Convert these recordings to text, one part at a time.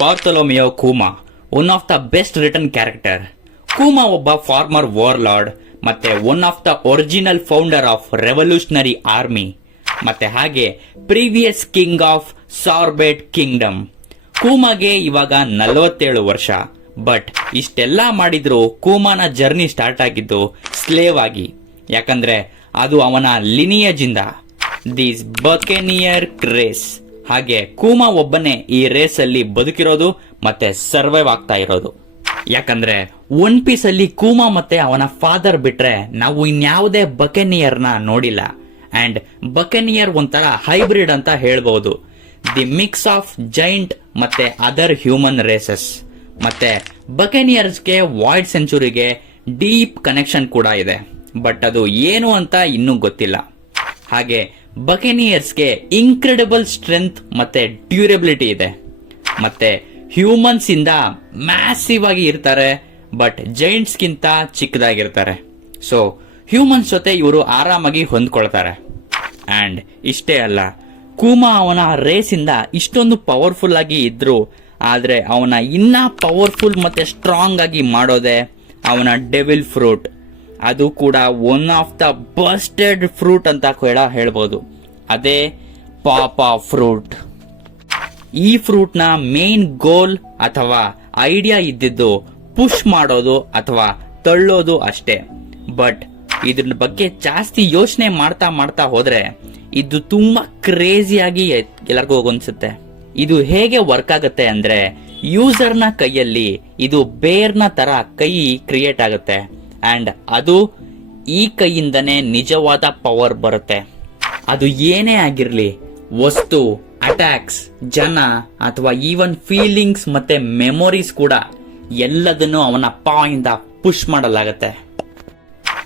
ಬಾರ್ತೊಲೊಮಿಯೋ Kuma, one of the best written character. Kuma ಒಬ್ಬ former warlord ಮತ್ತೆ one of the original founder of revolutionary army, ಮತ್ತೆ ಹಾಗೆ previous king of Sorbet kingdom. ಕೂಮಾಗೆ ಇವಾಗ 47 ವರ್ಷ. But ಇಷ್ಟೆಲ್ಲ ಮಾಡಿದ್ರು ಕೂಮಾನ ಜರ್ನಿ ಸ್ಟಾರ್ಟ್ ಆಗಿದ್ದು ಸ್ಲೇವ್ ಆಗಿ. ಯಾಕಂದ್ರೆ ಅದು ಅವನ ಲಿನಿಯೇಜ್ ಇಂದ, ದಿಸ್ ಬಕೆನಿಯರ್ ರೇಸ್. ಹಾಗೆ ಕೂಮಾ ಒಬ್ಬನೇ ಈ ರೇಸ್ ಅಲ್ಲಿ ಬದುಕಿರೋದು ಮತ್ತೆ ಸರ್ವೈವ್ ಆಗ್ತಾ ಇರೋದು. ಯಾಕಂದ್ರೆ ಒನ್ ಪೀಸ್ ಅಲ್ಲಿ ಕೂಮಾ ಮತ್ತೆ ಅವನ ಫಾದರ್ ಬಿಟ್ರೆ ನಾವು ಇನ್ಯಾವುದೇ ಬಕೆನಿಯರ್ನ ನೋಡಿಲ್ಲ. ಅಂಡ್ ಬಕೆನಿಯರ್ ಒಂಥರ ಹೈಬ್ರಿಡ್ ಅಂತ ಹೇಳ್ಬಹುದು. ದಿ ಮಿಕ್ಸ್ ಆಫ್ ಜೈಂಟ್ ಮತ್ತೆ ಅದರ್ ಹ್ಯೂಮನ್ ರೇಸಸ್. ಮತ್ತೆ ಬಕೆನಿಯರ್ಸ್ಗೆ ವಾಯ್ಡ್ ಸೆಂಚುರಿಗೆ ಡೀಪ್ ಕನೆಕ್ಷನ್ ಕೂಡ ಇದೆ. ಬಟ್ ಅದು ಏನು ಅಂತ ಇನ್ನೂ ಗೊತ್ತಿಲ್ಲ. ಹಾಗೆ ಬಕೆನಿಯರ್ಸ್ಗೆ ಇನ್ಕ್ರೆಡಿಬಲ್ ಸ್ಟ್ರೆಂತ್ ಮತ್ತೆ ಡ್ಯೂರಬಿಲಿಟಿ ಇದೆ. ಮತ್ತೆ ಹ್ಯೂಮನ್ಸ್ ಇಂದ ಮ್ಯಾಸಿವ್ ಆಗಿ ಇರ್ತಾರೆ, ಬಟ್ ಜೈಂಟ್ಸ್ ಗಿಂತ ಚಿಕ್ಕದಾಗಿರ್ತಾರೆ. ಸೊ ಹ್ಯೂಮನ್ಸ್ ಜೊತೆ ಇವರು ಆರಾಮಾಗಿ ಹೊಂದ್ಕೊಳ್ತಾರೆ. ಅಂಡ್ ಇಷ್ಟೇ ಅಲ್ಲ, ಕೂಮಾ ಅವನ ರೇಸ್ ಇಂದ ಇಷ್ಟೊಂದು ಪವರ್ಫುಲ್ ಆಗಿ ಇದ್ರು, ಆದ್ರೆ ಅವನ ಇನ್ನ ಪವರ್ಫುಲ್ ಮತ್ತೆ ಸ್ಟ್ರಾಂಗ್ ಆಗಿ ಮಾಡೋದೆ ಅವನ ಡೆವಿಲ್ ಫ್ರೂಟ್. ಅದು ಕೂಡ ಒನ್ ಆಫ್ ದ ಬಸ್ಟೆಡ್ ಫ್ರೂಟ್ ಅಂತ ಕೂಡ ಹೇಳ್ಬೋದು. ಅದೇ ಪಾಪಾ ಫ್ರೂಟ್. ಈ ಫ್ರೂಟ್ ನ ಮೇನ್ ಗೋಲ್ ಅಥವಾ ಐಡಿಯಾ ಇದ್ದಿದ್ದು ಪುಷ್ ಮಾಡೋದು ಅಥವಾ ತಳ್ಳೋದು ಅಷ್ಟೇ. ಬಟ್ ಇದ್ರ ಬಗ್ಗೆ ಜಾಸ್ತಿ ಯೋಚನೆ ಮಾಡ್ತಾ ಮಾಡ್ತಾ ಹೋದ್ರೆ ಇದು ತುಂಬಾ ಕ್ರೇಜಿಯಾಗಿ ಎಲ್ಲರಿಗೂ ಅನ್ಸುತ್ತೆ. ಇದು ಹೇಗೆ ವರ್ಕ್ ಆಗುತ್ತೆ ಅಂದ್ರೆ, ಯೂಸರ್ನ ಕೈಯಲ್ಲಿ ಇದು ಬೇರ್ನ ತರ ಕೈ ಕ್ರಿಯೇಟ್ ಆಗುತ್ತೆ. ಅಂಡ್ ಅದು ಈ ಕೈಯಿಂದನೇ ನಿಜವಾದ ಪವರ್ ಬರುತ್ತೆ. ಅದು ಏನೇ ಆಗಿರ್ಲಿ, ವಸ್ತು, ಅಟ್ಯಾಕ್ಸ್, ಜನ ಅಥವಾ ಈವನ್ ಫೀಲಿಂಗ್ಸ್ ಮತ್ತೆ ಮೆಮೊರೀಸ್ ಕೂಡ ಎಲ್ಲದನ್ನು ಅವನ ಪಾಯಿಂದ ಪುಷ್ ಮಾಡಲಾಗತ್ತೆ.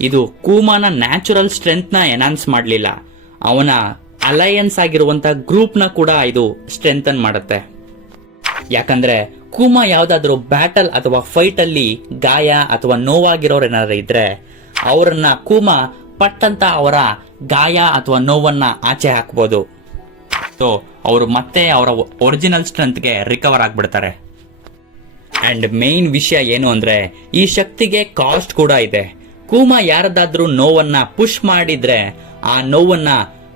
ಇದು ಕೂಮಾನ ನ್ಯಾಚುರಲ್ ಸ್ಟ್ರೆಂತ್ ನ ಎನ್ಹಾನ್ಸ್ ಮಾಡಲಿಲ್ಲ, ಅವನ ಅಲಯನ್ಸ್ ಆಗಿರುವಂತ ಗ್ರೂಪ್ ನ ಕೂಡ ಇದು ಸ್ಟ್ರೆಂಥನ್ ಮಾಡುತ್ತೆ. ಯಾಕಂದ್ರೆ ಕೂಮಾ ಯಾವ್ದಾದ್ರು ಬ್ಯಾಟಲ್ ಅಥವಾ ಫೈಟ್ ಅಲ್ಲಿ ಗಾಯ ಅಥವಾ ನೋವಾಗಿರೋರು ಏನಾದ್ರು ಇದ್ರೆ ಅವರನ್ನ ಕೂಮಾ ಪಟ್ಟಂತ ಅವರ ಗಾಯ ಅಥವಾ ನೋವನ್ನ ಆಚೆ ಹಾಕ್ಬೋದು. ಸೊ ಅವರು ಮತ್ತೆ ಅವರ ಒರಿಜಿನಲ್ ಸ್ಟ್ರೆಂತ್ಗೆ ರಿಕವರ್ ಆಗ್ಬಿಡ್ತಾರೆ. ಅಂಡ್ ಮೇನ್ ವಿಷಯ ಏನು ಅಂದ್ರೆ, ಈ ಶಕ್ತಿಗೆ ಕಾಸ್ಟ್ ಕೂಡ ಇದೆ. ಕೂಮಾ ಯಾರದಾದ್ರೂ ನೋವನ್ನ ಪುಷ್ ಮಾಡಿದ್ರೆ ಆ ನೋವನ್ನ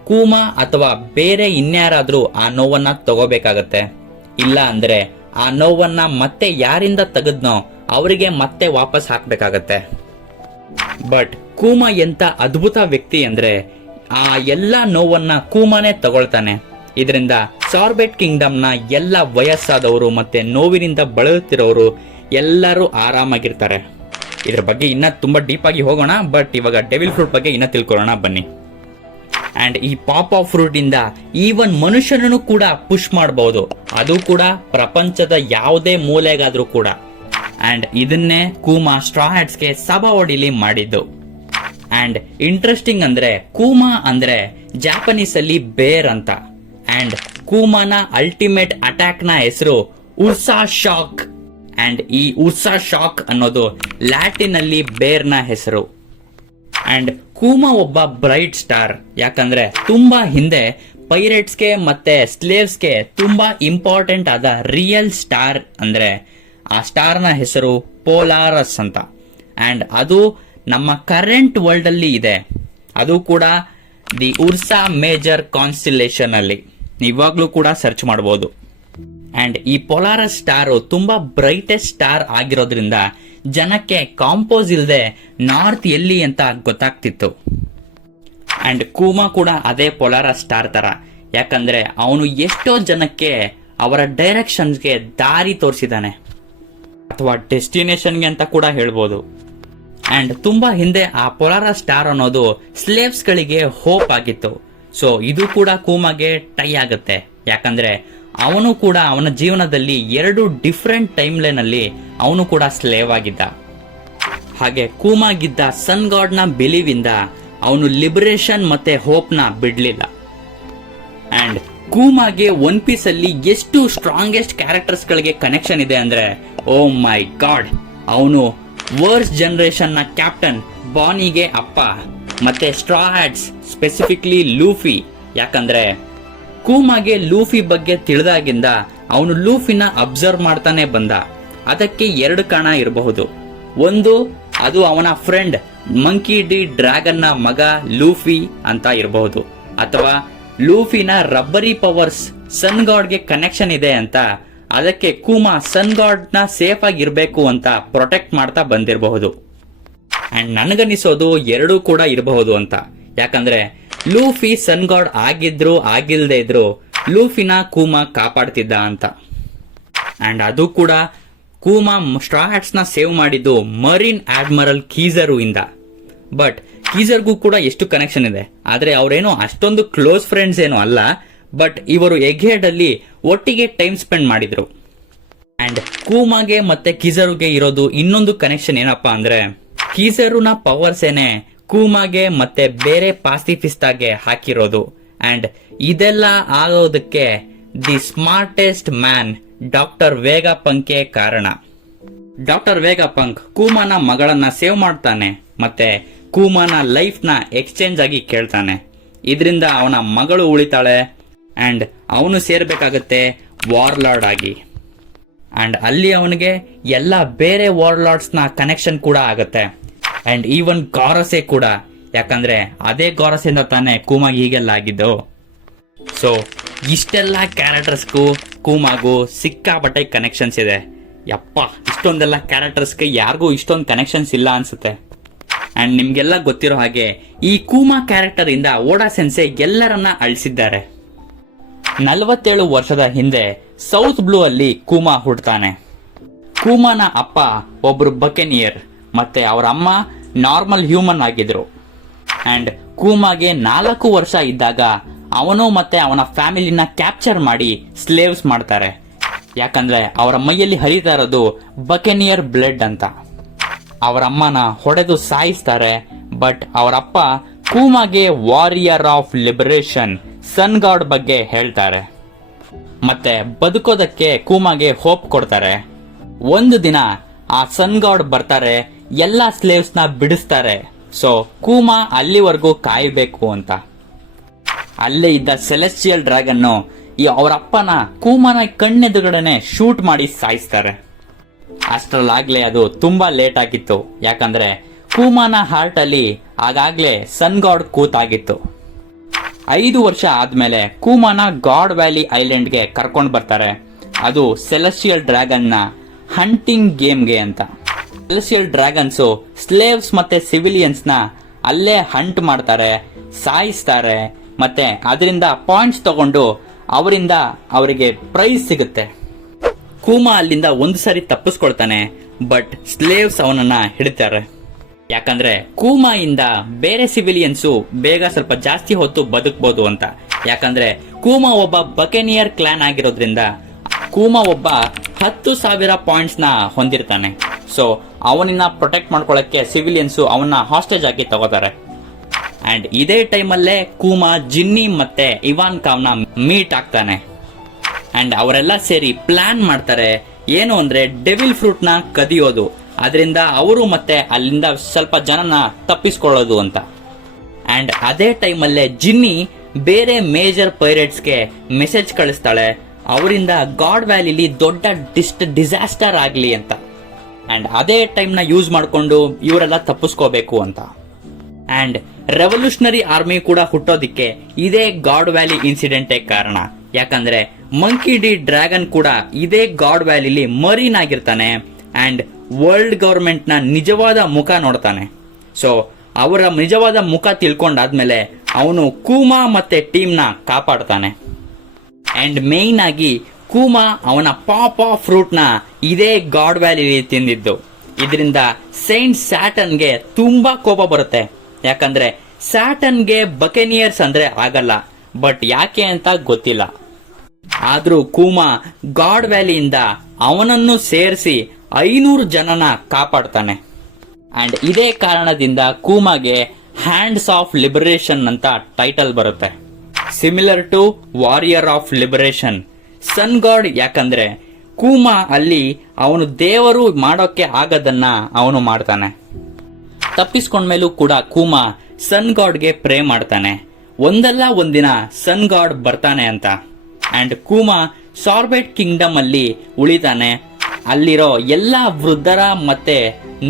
ಕೂಮಾ ಅಥವಾ ಬೇರೆ ಇನ್ಯಾರಾದ್ರೂ ಆ ನೋವನ್ನ ತಗೋಬೇಕಾಗತ್ತೆ. ಇಲ್ಲ ಅಂದ್ರೆ ಆ ನೋವನ್ನ ಮತ್ತೆ ಯಾರಿಂದ ತೆಗೆದ್ನೋ ಅವರಿಗೆ ಮತ್ತೆ ವಾಪಸ್ ಹಾಕ್ಬೇಕಾಗತ್ತೆ. ಬಟ್ ಕೂಮಾ ಎಂತ ಅದ್ಭುತ ವ್ಯಕ್ತಿ ಅಂದ್ರೆ, ಆ ಎಲ್ಲ ನೋವನ್ನ ಕೂಮಾನೇ ತಗೊಳ್ತಾನೆ. ಇದರಿಂದ ಸಾರ್ಬೇಟ್ ಕಿಂಗ್ಡಮ್ ನ ಎಲ್ಲ ವಯಸ್ಸಾದವರು ಮತ್ತೆ ನೋವಿನಿಂದ ಬಳಲುತ್ತಿರೋರು ಎಲ್ಲರೂ ಆರಾಮಾಗಿರ್ತಾರೆ. ಇದ್ರ ಬಗ್ಗೆ ಇನ್ನ ತುಂಬಾ ಡೀಪ್ ಆಗಿ ಹೋಗೋಣ. ಬಟ್ ಇವಾಗ ಡೆವಿಲ್ ಫ್ರೂಟ್ ಬಗ್ಗೆ ಇನ್ನ ತಿಳ್ಕೊಳ್ಳೋಣ ಬನ್ನಿ. ಅಂಡ್ ಈ ಪಾಪಾ ಫ್ರೂಟ್ ಇಂದ ಈವನ್ ಮನುಷ್ಯನನ್ನು ಕೂಡ ಪುಷ್ ಮಾಡಬಹುದು, ಅದು ಕೂಡ ಪ್ರಪಂಚದ ಯಾವುದೇ ಮೂಲೆಗಾದ್ರೂ ಕೂಡ. ಅಂಡ್ ಇದನ್ನೇ ಕೂಮಾ ಸ್ಟ್ರಾ ಹ್ಯಾಟ್ಸ್ ಗೆ ಸಭಾ ಹೊಡಿಲಿ ಮಾಡಿದ್ದು. ಅಂಡ್ ಇಂಟ್ರೆಸ್ಟಿಂಗ್ ಅಂದ್ರೆ, ಕೂಮಾ ಅಂದ್ರೆ ಜಾಪನೀಸ್ ಅಲ್ಲಿ ಬೇರ್ ಅಂತ. ಅಂಡ್ ಕೂಮಾನ ಅಲ್ಟಿಮೇಟ್ ಅಟ್ಯಾಕ್ ನ ಹೆಸರು ಉರ್ಸಾ ಶಾಕ್. ಅಂಡ್ ಈ ಉರ್ಸಾ ಶಾಕ್ ಅನ್ನೋದು ಲ್ಯಾಟಿನ್ ಅಲ್ಲಿ ಬೇರ್ ನ ಹೆಸರು. ಅಂಡ್ ಕೂಮಾ ಒಬ್ಬ ಬ್ರೈಟ್ ಸ್ಟಾರ್. ಯಾಕಂದ್ರೆ ತುಂಬಾ ಹಿಂದೆ ಪೈರೇಟ್ಸ್ಗೆ ಮತ್ತೆ ಸ್ಲೇವ್ಸ್ಗೆ ತುಂಬಾ ಇಂಪಾರ್ಟೆಂಟ್ ಆದ ರಿಯಲ್ ಸ್ಟಾರ್ ಅಂದ್ರೆ ಆ ಸ್ಟಾರ್ ನ ಹೆಸರು ಪೋಲಾರಸ್ ಅಂತ. ಅಂಡ್ ಅದು ನಮ್ಮ ಕರೆಂಟ್ ವರ್ಲ್ಡ್ ಅಲ್ಲಿ ಇದೆ. ಅದು ಕೂಡ ದಿ ಉರ್ಸಾ ಮೇಜರ್ ಕಾನ್ಸ್ಟಿಲೇಷನ್ ಅಲ್ಲಿ. ಇವಾಗ್ಲೂ ಕೂಡ ಸರ್ಚ್ ಮಾಡಬಹುದು. ಅಂಡ್ ಈ ಪೊಲಾರಸ್ ಸ್ಟಾರ್ ತುಂಬಾ ಬ್ರೈಟೆಸ್ಟ್ ಸ್ಟಾರ್ ಆಗಿರೋದ್ರಿಂದ ಜನಕ್ಕೆ ಕಾಂಪೋಸ್ ಇಲ್ಲದೆ ನಾರ್ತ್ ಎಲ್ಲಿ ಅಂತ ಗೊತ್ತಾಗ್ತಿತ್ತು. ಅಂಡ್ ಕೂಮಾ ಕೂಡ ಅದೇ ಪೊಲಾರಸ್ ಸ್ಟಾರ್ ತರ. ಯಾಕಂದ್ರೆ ಅವನು ಎಷ್ಟೋ ಜನಕ್ಕೆ ಅವರ ಡೈರೆಕ್ಷನ್ಸ್ಗೆ ದಾರಿ ತೋರಿಸಿದಾನೆ, ಅಥವಾ ಡೆಸ್ಟಿನೇಷನ್ಗೆ ಅಂತ ಕೂಡ ಹೇಳ್ಬೋದು. ಅಂಡ್ ತುಂಬಾ ಹಿಂದೆ ಆ ಪೊಲಾರಸ್ ಸ್ಟಾರ್ ಅನ್ನೋದು ಸ್ಲೇವ್ಸ್ ಗಳಿಗೆ ಹೋಪ್ ಆಗಿತ್ತು. ಸೊ ಇದು ಕೂಡ ಕೂಮಾಗೆ ಟೈ ಆಗುತ್ತೆ. ಯಾಕಂದ್ರೆ ಅವನು ಕೂಡ ಅವನ ಜೀವನದಲ್ಲಿ 2 ಡಿಫರೆಂಟ್ ಟೈಮ್ ಲೈನ್ ಅಲ್ಲಿ ಅವನು ಕೂಡ ಸ್ಲೇವ್ ಆಗಿದ್ದ. ಹಾಗೆ ಕೂಮಾಗಿದ್ದ ಸನ್ ಗಾಡ್ ನ ಬಿಲೀವ್ ಇಂದ ಅವನು ಲಿಬರೇಷನ್ ಮತ್ತೆ ಹೋಪ್ ನ ಬಿಡ್ಲಿಲ್ಲ. ಅಂಡ್ ಕೂಮಾಗೆ ಒನ್ ಪೀಸ್ ಅಲ್ಲಿ ಎಷ್ಟು ಸ್ಟ್ರಾಂಗೆಸ್ಟ್ ಕ್ಯಾರೆಕ್ಟರ್ಸ್ ಗಳಿಗೆ ಕನೆಕ್ಷನ್ ಇದೆ ಅಂದ್ರೆ, ಓ ಮೈ ಗಾಡ್, ಅವನು ವರ್ಸ್ ಜನರೇಷನ್ ನ ಕ್ಯಾಪ್ಟನ್ ಬಾನಿಗೆ ಅಪ್ಪ, ಮತ್ತೆ ಸ್ಟ್ರಾ ಹ್ಯಾಟ್ಸ್ ಸ್ಪೆಸಿಫಿಕ್ಲಿ ಲೂಫಿ. ಯಾಕಂದ್ರೆ ಕೂಮಾಗೆ ಲೂಫಿ ಬಗ್ಗೆ ತಿಳಿದಾಗಿಂದ ಅವನು ಲೂಫಿನ ಅಬ್ಸರ್ವ್ ಮಾಡ್ತಾನೆ ಬಂದ. ಅದಕ್ಕೆ 2 ಕಾರಣ ಇರಬಹುದು. ಒಂದು, ಅದು ಅವನ ಫ್ರೆಂಡ್ ಮಂಕಿ ಡಿ ಡ್ರ್ಯಾಗನ್ ನ ಮಗ ಲೂಫಿ ಅಂತ ಇರಬಹುದು, ಅಥವಾ ಲೂಫಿನ ರಬ್ಬರಿ ಪವರ್ಸ್ ಸನ್ ಗಾಡ್ ಗೆ ಕನೆಕ್ಷನ್ ಇದೆ ಅಂತ ಅದಕ್ಕೆ ಕೂಮಾ ಸನ್ ಗಾಡ್ ನ ಸೇಫ್ ಆಗಿರ್ಬೇಕು ಅಂತ ಪ್ರೊಟೆಕ್ಟ್ ಮಾಡ್ತಾ ಬಂದಿರಬಹುದು. ಅಂಡ್ ನನಗನ್ನಿಸೋದು 2 ಕೂಡ ಇರಬಹುದು ಅಂತ. ಯಾಕಂದ್ರೆ ಲೂಫಿ ಸನ್ ಗಾಡ್ ಆಗಿದ್ರು ಆಗಿಲ್ದೇ ಇದ್ರು ಲೂಫಿನ ಕೂಮಾ ಕಾಪಾಡ್ತಿದ್ದ ಅಂತ. ಅಂಡ್ ಅದು ಕೂಡ ಕೂಮಾ ಸ್ಟ್ರಾ ಹ್ಯಾಟ್ಸ್ ನ ಸೇವ್ ಮಾಡಿದ್ದು ಮರೀನ್ ಅಡ್ಮಿರಲ್ ಕೀಜರು ಇಂದ. ಬಟ್ ಕೀಜರ್ಗೂ ಕೂಡ ಎಷ್ಟು ಕನೆಕ್ಷನ್ ಇದೆ, ಆದ್ರೆ ಅವರೇನೋ ಅಷ್ಟೊಂದು ಕ್ಲೋಸ್ ಫ್ರೆಂಡ್ಸ್ ಏನೋ ಅಲ್ಲ. ಬಟ್ ಇವರು ಎಗ್ಹೆಡ್ ಅಲ್ಲಿ ಒಟ್ಟಿಗೆ ಟೈಮ್ ಸ್ಪೆಂಡ್ ಮಾಡಿದ್ರು. ಅಂಡ್ ಕೂಮಾಗೆ ಮತ್ತೆ ಕೀಜರುಗೆ ಇರೋದು ಇನ್ನೊಂದು ಕನೆಕ್ಷನ್ ಏನಪ್ಪಾ ಅಂದ್ರೆ, ಕೀಜರುನ ಪವರ್ಸ್ ಏನೇ ಕೂಮಾಗೆ ಮತ್ತೆ ಬೇರೆ ಪಾಸಿಫಿಸ್ತಾಗೆ ಹಾಕಿರೋದು. ಅಂಡ್ ಇದೆಲ್ಲ ಆಗೋದಕ್ಕೆ ದಿ ಸ್ಮಾರ್ಟೆಸ್ಟ್ ಮ್ಯಾನ್ ಡಾಕ್ಟರ್ ವೇಗಾಪಂಕ್ಗೆ ಕಾರಣ. ಡಾಕ್ಟರ್ ವೇಗಾಪಂಕ್ ಕೂಮಾನ ಮಗಳನ್ನ ಸೇವ್ ಮಾಡ್ತಾನೆ ಮತ್ತೆ ಕೂಮಾನ ಲೈಫ್ ನ ಎಕ್ಸ್ಚೇಂಜ್ ಆಗಿ ಕೇಳ್ತಾನೆ. ಇದರಿಂದ ಅವನ ಮಗಳು ಉಳಿತಾಳೆ ಅಂಡ್ ಅವನು ಸೇರ್ಬೇಕಾಗತ್ತೆ ವಾರ್ಲಾರ್ಡ್ ಆಗಿ. ಅಂಡ್ ಅಲ್ಲಿ ಅವನಿಗೆ ಎಲ್ಲ ಬೇರೆ ವಾರ್ಲಾರ್ಡ್ಸ್ ನ ಕನೆಕ್ಷನ್ ಕೂಡ ಆಗತ್ತೆ. ಅಂಡ್ ಈವನ್ ಗಾರಸೆ ಕೂಡ, ಯಾಕಂದ್ರೆ ಅದೇ ಗಾರಸೆಯಿಂದ ತಾನೇ ಕೂಮಾಗಿ ಹೀಗೆಲ್ಲ ಆಗಿದ್ದು. ಸೊ ಇಷ್ಟೆಲ್ಲ ಕ್ಯಾರೆಕ್ಟರ್ಸ್ಗೂ ಕೂಮಾಗೂ ಸಿಕ್ಕಾಪಟ್ಟೆ ಕನೆಕ್ಷನ್ಸ್ ಇದೆ. ಯಪ್ಪ, ಇಷ್ಟೊಂದೆಲ್ಲ ಕ್ಯಾರೆಕ್ಟರ್ಸ್ಗೆ ಯಾರಿಗೂ ಇಷ್ಟೊಂದು ಕನೆಕ್ಷನ್ಸ್ ಇಲ್ಲ ಅನ್ಸುತ್ತೆ. ಅಂಡ್ ನಿಮ್ಗೆಲ್ಲ ಗೊತ್ತಿರೋ ಹಾಗೆ ಈ ಕೂಮಾ ಕ್ಯಾರೆಕ್ಟರ್ ಇಂದ ಓಡಾ ಸೆನ್ಸೆ ಎಲ್ಲರನ್ನ ಅಳಿಸಿದ್ದಾರೆ. 47 ವರ್ಷದ ಹಿಂದೆ ಸೌತ್ ಬ್ಲೂ ಅಲ್ಲಿ ಕೂಮಾ ಹುಡ್ತಾನೆ. ಕೂಮಾನ ಅಪ್ಪ ಒಬ್ರು ಬಕೆನಿಯರ್ ಮತ್ತೆ ಅವರ ಅಮ್ಮ ನಾರ್ಮಲ್ ಹ್ಯೂಮನ್ ಆಗಿದ್ರು. ಅಂಡ್ ಕೂಮಾಗೆ 4 ವರ್ಷ ಇದ್ದಾಗ ಅವನು ಮತ್ತೆ ಅವನ ಫ್ಯಾಮಿಲಿನ ಕ್ಯಾಪ್ಚರ್ ಮಾಡಿ ಸ್ಲೇವ್ಸ್ ಮಾಡ್ತಾರೆ. ಯಾಕಂದ್ರೆ ಅವರ ಮೈಯಲ್ಲಿ ಹರಿತಾ ಇರೋದು ಬಕೆನಿಯರ್ ಬ್ಲಡ್ ಅಂತ. ಅವರ ಅಮ್ಮನ ಹೊಡೆದು ಸಾಯಿಸ್ತಾರೆ. ಬಟ್ ಅವರಪ್ಪ ಕೂಮಾಗೆ warrior of liberation sun god ಬಗ್ಗೆ ಹೇಳ್ತಾರೆ ಮತ್ತೆ ಬದುಕೋದಕ್ಕೆ ಕೂಮಾಗೆ ಹೋಪ್ ಕೊಡ್ತಾರೆ. ಒಂದು ದಿನ ಆ ಸನ್ ಗಾಡ್ ಬರ್ತಾರೆ, ಎಲ್ಲಾ ಸ್ಲೇವ್ಸ್ ನ ಬಿಡಿಸ್ತಾರೆ. ಸೊ ಕೂಮಾ ಅಲ್ಲಿವರೆಗೂ ಕಾಯಬೇಕು ಅಂತ. ಅಲ್ಲೇ ಇದ್ದ ಸೆಲೆಸ್ಟಿಯಲ್ ಡ್ರ್ಯಾಗನ್ ಅವರಪ್ಪನ ಕೂಮಾನ ಕಣ್ಣೆದುರುಗಡೆನೆ ಶೂಟ್ ಮಾಡಿ ಸಾಯಿಸ್ತಾರೆ. ಅಷ್ಟರಲ್ಲಾಗ್ಲೇ ಅದು ತುಂಬಾ ಲೇಟ್ ಆಗಿತ್ತು. ಯಾಕಂದ್ರೆ ಕೂಮಾನ ಹಾರ್ಟ್ ಅಲ್ಲಿ ಆಗಾಗ್ಲೇ ಸನ್ ಗಾಡ್ ಕೂತಾಗಿತ್ತು. 5 ವರ್ಷ ಆದ್ಮೇಲೆ ಕೂಮಾನ ಗಾಡ್ ವ್ಯಾಲಿ ಐಲ್ಯಾಂಡ್ಗೆ ಕರ್ಕೊಂಡು ಬರ್ತಾರೆ. ಅದು ಸೆಲೆಸ್ಟಿಯಲ್ ಡ್ರ್ಯಾಗನ್ ನ ಹಂಟಿಂಗ್ ಗೇಮ್ಗೆ ಅಂತ. ಸೆಲೆಸ್ಟಿಯಲ್ ಡ್ರ್ಯಾಗನ್ಸ್ ಸ್ಲೇವ್ಸ್ ಮತ್ತೆ ಸಿವಿಲಿಯನ್ಸ್ ನ ಅಲ್ಲೇ ಹಂಟ್ ಮಾಡ್ತಾರೆ, ಸಾಯಿಸ್ತಾರೆ ಮತ್ತೆ ಅದರಿಂದ ಪಾಯಿಂಟ್ಸ್ ತಗೊಂಡು ಅವರಿಂದ ಅವರಿಗೆ ಪ್ರೈಸ್ ಸಿಗುತ್ತೆ. ಕೂಮಾ ಅಲ್ಲಿಂದ ಒಂದು ಸಾರಿ ತಪ್ಪಿಸ್ಕೊಳ್ತಾನೆ. ಬಟ್ ಸ್ಲೇವ್ಸ್ ಅವನನ್ನ ಹಿಡಿತಾರೆ. ಯಾಕಂದ್ರೆ ಕೂಮಾ ಇಂದ ಬೇರೆ ಸಿವಿಲಿಯನ್ಸು ಬೇಗ ಸ್ವಲ್ಪ ಜಾಸ್ತಿ ಹೊತ್ತು ಬದುಕಬಹುದು ಅಂತ. ಯಾಕಂದ್ರೆ ಕೂಮಾ ಒಬ್ಬ ಬಕೆನಿಯರ್ ಕ್ಲಾನ್ ಆಗಿರೋದ್ರಿಂದ ಕೂಮಾ ಒಬ್ಬ 10,000 ಪಾಯಿಂಟ್ಸ್ ನ ಹೊಂದಿರ್ತಾನೆ. ಸೊ ಅವನನ್ನ ಪ್ರೊಟೆಕ್ಟ್ ಮಾಡ್ಕೊಳ್ಳಕ್ಕೆ ಸಿವಿಲಿಯನ್ಸು ಅವನ್ನ ಹಾಸ್ಟೇಜ್ ಆಗಿ ತಗೋತಾರೆ. ಅಂಡ್ ಇದೇ ಟೈಮಲ್ಲೇ ಕೂಮಾ ಜಿನ್ನಿ ಮತ್ತೆ ಇವಾನ್ ಕಾವ್ನ ಮೀಟ್ ಆಗ್ತಾನೆ. ಅಂಡ್ ಅವರೆಲ್ಲ ಸೇರಿ ಪ್ಲಾನ್ ಮಾಡ್ತಾರೆ, ಏನು ಅಂದ್ರೆ ಡೆವಿಲ್ ಫ್ರೂಟ್ ನ ಕದಿಯೋದು, ಅದರಿಂದ ಅವರು ಮತ್ತೆ ಅಲ್ಲಿಂದ ಸ್ವಲ್ಪ ಜನನ ತಪ್ಪಿಸ್ಕೊಳ್ಳೋದು ಅಂತ. ಅಂಡ್ ಅದೇ ಟೈಮಲ್ಲೇ ಜಿನ್ನಿ ಬೇರೆ ಮೇಜರ್ ಪೈರೇಟ್ಸ್ಗೆ ಮೆಸೇಜ್ ಕಳಿಸ್ತಾಳೆ, ಅವರಿಂದ ಗಾಡ್ ವ್ಯಾಲಿಲಿ ದೊಡ್ಡ ಡಿಸಾಸ್ಟರ್ ಆಗ್ಲಿ ಅಂತ. ಅಂಡ್ ಅದೇ ಟೈಮ್ ನ ಯೂಸ್ ಮಾಡ್ಕೊಂಡು ಇವರೆಲ್ಲ ತಪ್ಪಿಸ್ಕೋಬೇಕು ಅಂತ. ಅಂಡ್ ರೆವಲ್ಯೂಷನರಿ ಆರ್ಮಿ ಕೂಡ ಹುಟ್ಟೋದಿಕ್ಕೆ ಇದೇ ಗಾಡ್ ವ್ಯಾಲಿ ಇನ್ಸಿಡೆಂಟೇ ಕಾರಣ. ಯಾಕಂದ್ರೆ ಮಂಕಿ ಡಿ ಡ್ರ್ಯಾಗನ್ ಕೂಡ ಇದೇ ಗಾಡ್ ವ್ಯಾಲಿಲಿ ಮರೀನ್ ಆಗಿರ್ತಾನೆ. ಅಂಡ್ ವರ್ಲ್ಡ್ ಗವರ್ಮೆಂಟ್ ನ ನಿಜವಾದ ಮುಖ ನೋಡ್ತಾನೆ. ಸೊ ಅವರ ನಿಜವಾದ ಮುಖ ತಿಳ್ಕೊಂಡಾದ್ಮೇಲೆ ಅವನು ಕೂಮಾ ಮತ್ತೆ ಟೀಮ್ ನ ಕಾಪಾಡ್ತಾನೆ. ಅಂಡ್ ಮೇನ್ ಆಗಿ ಕೂಮಾ ಅವನ ಪಾಪ್ ಆಫ್ ಫ್ರೂಟ್ ನ ಇದೇ ಗಾಡ್ ವ್ಯಾಲಿಲಿ ತಿಂದಿದ್ದು. ಇದರಿಂದ ಸೈಂಟ್ ಸ್ಯಾಟನ್ಗೆ ತುಂಬಾ ಕೋಪ ಬರುತ್ತೆ. ಯಾಕಂದ್ರೆ ಸ್ಯಾಟನ್ಗೆ ಬಕೆನಿಯರ್ಸ್ ಅಂದ್ರೆ ಆಗಲ್ಲ. ಬಟ್ ಯಾಕೆ ಅಂತ ಗೊತ್ತಿಲ್ಲ. ಆದ್ರೂ ಕೂಮಾ ಗಾಡ್ ವ್ಯಾಲಿಯಿಂದ ಅವನನ್ನು ಸೇರಿಸಿ 500 ಜನನ ಕಾಪಾಡ್ತಾನೆ. ಅಂಡ್ ಇದೇ ಕಾರಣದಿಂದ ಕೂಮಾಗೆ ಹ್ಯಾಂಡ್ಸ್ ಆಫ್ ಲಿಬರೇಷನ್ ಅಂತ ಟೈಟಲ್ ಬರುತ್ತೆ, similar to warrior of liberation. Sun god ಯಾಕಂದ್ರೆ ಕೂಮಾ ಅಲ್ಲಿ ಅವನು ದೇವರು ಮಾಡೋಕೆ ಆಗದನ್ನ ಅವನು ಮಾಡ್ತಾನೆ. ತಪ್ಪಿಸ್ಕೊಂಡ್ಮೇಲೂ ಕೂಡ ಕೂಮಾ ಸನ್ ಗಾಡ್ಗೆ ಪ್ರೇ ಮಾಡ್ತಾನೆ, ಒಂದಲ್ಲ ಒಂದಿನ ಸನ್ ಗಾಡ್ ಬರ್ತಾನೆ ಅಂತ. ಅಂಡ್ ಕೂಮಾ ಸಾರ್ಬೆಟ್ ಕಿಂಗ್ಡಮ್ ಅಲ್ಲಿ ಉಳಿತಾನೆ. ಅಲ್ಲಿರೋ ಎಲ್ಲ ವೃದ್ಧರ ಮತ್ತೆ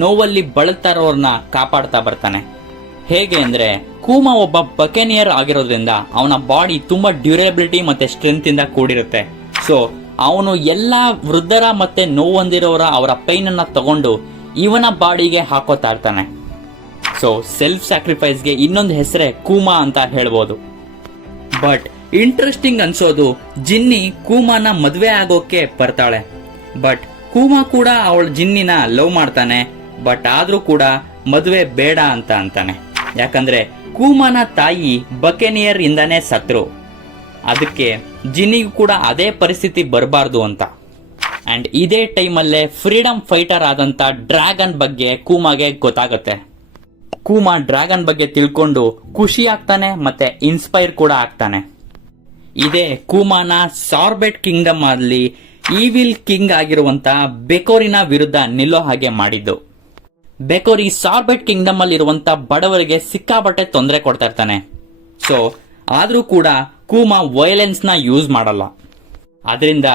ನೋವಲ್ಲಿ ಬಳಲ್ತಾ ಇರೋರ್ನ ಕಾಪಾಡ್ತಾ ಬರ್ತಾನೆ. ಹೇಗೆ ಅಂದ್ರೆ ಕೂಮಾ ಒಬ್ಬ ಬಕೆನಿಯರ್ ಆಗಿರೋದ್ರಿಂದ ಅವನ ಬಾಡಿ ತುಂಬಾ ಡ್ಯೂರೇಬಿಲಿಟಿ ಮತ್ತೆ ಸ್ಟ್ರೆಂತ್ ಇಂದ ಕೂಡಿರುತ್ತೆ. ಸೊ ಅವನು ಎಲ್ಲಾ ವೃದ್ಧರ ಮತ್ತೆ ನೋವೊಂದಿರೋರ ಅವರ ಪೈನ್ ಅನ್ನ ತಗೊಂಡು ಇವನ ಬಾಡಿಗೆ ಹಾಕೋತಾ ಇರ್ತಾನೆ. ಸೊ ಸೆಲ್ಫ್ ಸ್ಯಾಕ್ರಿಫೈಸ್ಗೆ ಇನ್ನೊಂದು ಹೆಸರೇ ಕೂಮಾ ಅಂತ ಹೇಳ್ಬೋದು. ಬಟ್ ಇಂಟ್ರೆಸ್ಟಿಂಗ್ ಅನ್ಸೋದು ಜಿನ್ನಿ ಕೂಮಾನ ಮದ್ವೆ ಆಗೋಕೆ ಬರ್ತಾಳೆ. ಬಟ್ ಕೂಮಾ ಕೂಡ ಅವಳ ಜಿನ್ನಿನ ಲವ್ ಮಾಡ್ತಾನೆ. ಬಟ್ ಆದ್ರೂ ಕೂಡ ಮದ್ವೆ ಬೇಡ ಅಂತ ಅಂತಾನೆ. ಯಾಕಂದ್ರೆ ಕೂಮಾನ ತಾಯಿ ಬಕೆನಿಯರ್ ಇಂದಾನೇ ಸತ್ರು. ಅದಕ್ಕೆ ಜಿನ್ನಿಗೂ ಕೂಡ ಅದೇ ಪರಿಸ್ಥಿತಿ ಬರಬಾರ್ದು ಅಂತ. ಅಂಡ್ ಇದೇ ಟೈಮಲ್ಲೇ ಫ್ರೀಡಮ್ ಫೈಟರ್ ಆದಂತ ಡ್ರ್ಯಾಗನ್ ಬಗ್ಗೆ ಕೂಮಾಗೆ ಗೊತ್ತಾಗುತ್ತೆ. ಕೂಮಾ ಡ್ರ್ಯಾಗನ್ ಬಗ್ಗೆ ತಿಳ್ಕೊಂಡು ಖುಷಿ ಆಗ್ತಾನೆ ಮತ್ತೆ ಇನ್ಸ್ಪೈರ್ ಕೂಡ ಆಗ್ತಾನೆ. ಇದೇ ಕೂಮಾನ ಸಾರ್ಬೆಟ್ ಕಿಂಗ್ಡಮ್ ಅಲ್ಲಿ ಈವಿಲ್ ಕಿಂಗ್ ಆಗಿರುವಂತ ಬೆಕೋರಿನ ವಿರುದ್ಧ ನಿಲ್ಲೋ ಹಾಗೆ ಮಾಡಿದ್ದು. ಬೆಕೋರಿ ಸಾರ್ಬೆಟ್ ಕಿಂಗ್ಡಮ್ ಅಲ್ಲಿ ಇರುವಂತ ಬಡವರಿಗೆ ಸಿಕ್ಕಾಪಟ್ಟೆ ತೊಂದರೆ ಕೊಡ್ತಾ ಇರ್ತಾನೆ. ಸೊ ಆದ್ರೂ ಕೂಡ ಕೂಮಾ ವೈಲೆನ್ಸ್ ನ ಯೂಸ್ ಮಾಡಲ್ಲ. ಅದರಿಂದ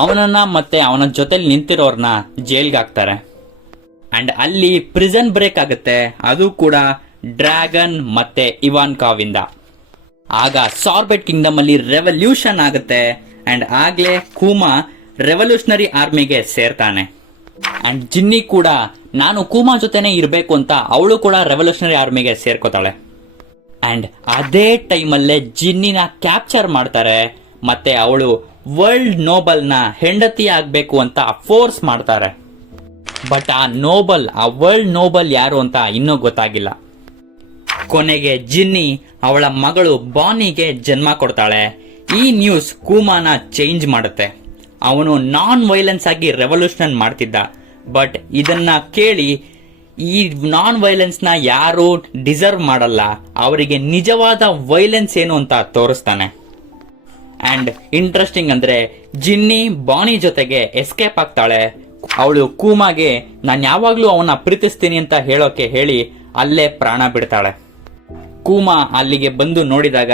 ಅವನನ್ನ ಮತ್ತೆ ಅವನ ಜೊತೆಲಿ ನಿಂತಿರೋರ್ನ ಜೈಲ್ಗೆ ಹಾಕ್ತಾರೆ. ಅಂಡ್ ಅಲ್ಲಿ ಪ್ರಿಸನ್ ಬ್ರೇಕ್ ಆಗುತ್ತೆ, ಅದು ಕೂಡ ಡ್ರ್ಯಾಗನ್ ಮತ್ತೆ ಇವಾನ್ಕಾವಿಂದ. ಆಗ ಸಾರ್ಬೆಟ್ ಕಿಂಗ್ಡಮ್ ಅಲ್ಲಿ ರೆವಲ್ಯೂಷನ್ ಆಗುತ್ತೆ. ಅಂಡ್ ಆಗ್ಲೇ ಕೂಮಾ ರೆವಲ್ಯೂಷನರಿ ಆರ್ಮಿಗೆ ಸೇರ್ತಾನೆ. ಅಂಡ್ ಜಿನ್ನಿ ಕೂಡ ನಾನು ಕೂಮಾ ಜೊತೆನೆ ಇರಬೇಕು ಅಂತ ಅವಳು ಕೂಡ ರೆವಲ್ಯೂಷನರಿ ಆರ್ಮಿಗೆ ಸೇರ್ಕೋತಾಳೆ. ಅಂಡ್ ಅದೇ ಟೈಮಲ್ಲೇ ಜಿನ್ನಿನ ಕ್ಯಾಪ್ಚರ್ ಮಾಡ್ತಾರೆ ಮತ್ತೆ ಅವಳು ವರ್ಲ್ಡ್ ನೋಬಲ್ ನ ಹೆಂಡತಿ ಆಗ್ಬೇಕು ಅಂತ ಫೋರ್ಸ್ ಮಾಡ್ತಾರೆ. ಬಟ್ ಆ ವರ್ಲ್ಡ್ ನೋಬಲ್ ಯಾರು ಅಂತ ಇನ್ನೂ ಗೊತ್ತಾಗಿಲ್ಲ. ಕೊನೆಗೆ ಜಿನ್ನಿ ಅವಳ ಮಗಳು ಬಾನಿಗೆ ಜನ್ಮ ಕೊಡ್ತಾಳೆ. ಈ ನ್ಯೂಸ್ ಕೂಮಾನ ಚೇಂಜ್ ಮಾಡುತ್ತೆ. ಅವನು ನಾನ್ ವೈಲೆನ್ಸ್ ಆಗಿ ರೆವಲ್ಯೂಷನ್ ಮಾಡ್ತಿದ್ದ. ಬಟ್ ಇದನ್ನ ಕೇಳಿ ಈ ನಾನ್ ವೈಲೆನ್ಸ್ ನ ಯಾರು ಡಿಸರ್ವ್ ಮಾಡಲ್ಲ, ಅವರಿಗೆ ನಿಜವಾದ ವೈಲೆನ್ಸ್ ಏನು ಅಂತ ತೋರಿಸ್ತಾನೆ. ಅಂಡ್ ಇಂಟ್ರೆಸ್ಟಿಂಗ್ ಅಂದ್ರೆ ಜಿನ್ನಿ ಬಾನಿ ಜೊತೆಗೆ ಎಸ್ಕೇಪ್ ಆಗ್ತಾಳೆ. ಅವಳು ಕೂಮಾಗೆ ನಾನು ಯಾವಾಗ್ಲೂ ಅವನ ಪ್ರೀತಿಸ್ತೀನಿ ಅಂತ ಹೇಳೋಕೆ ಹೇಳಿ ಅಲ್ಲೇ ಪ್ರಾಣ ಬಿಡ್ತಾಳೆ. ಕೂಮಾ ಅಲ್ಲಿಗೆ ಬಂದು ನೋಡಿದಾಗ